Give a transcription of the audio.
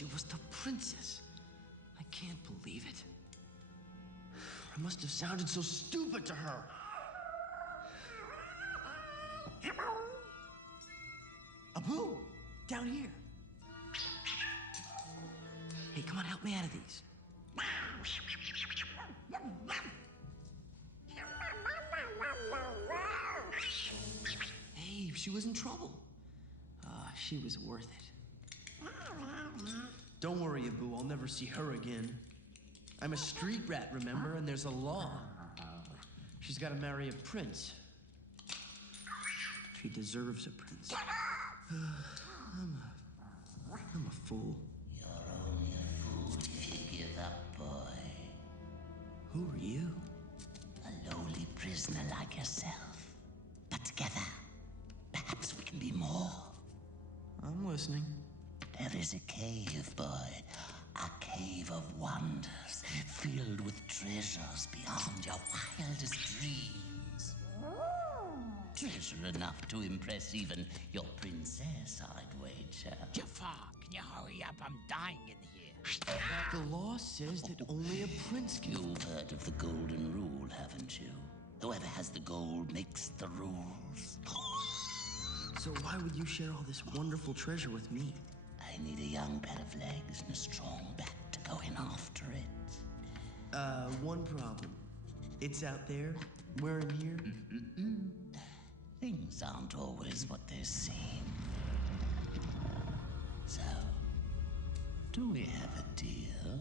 She was the princess. I can't believe it. I must have sounded so stupid to her. Pooh, down here. Hey, come on, help me out of these. Hey, she was in trouble. She was worth it. Don't worry, Abu, I'll never see her again. I'm a street rat, remember? And there's a law. She's got to marry a prince. She deserves a prince. I'm a fool. You're only a fool if you give up, boy. Who are you? A lowly prisoner like yourself. But together, perhaps we can be more. I'm listening. There is a cave, boy. A cave of wonders, filled with treasures beyond your wildest dreams. Treasure enough to impress even your princess, I'd wager. Jafar, can you hurry up? I'm dying in here. The law says that only a prince can... You've heard of the golden rule, haven't you? Whoever has the gold makes the rules. So why would you share all this wonderful treasure with me? I need a young pair of legs and a strong back to go in after it. One problem. It's out there. We're in here. Things aren't always what they seem. So, do we have a deal?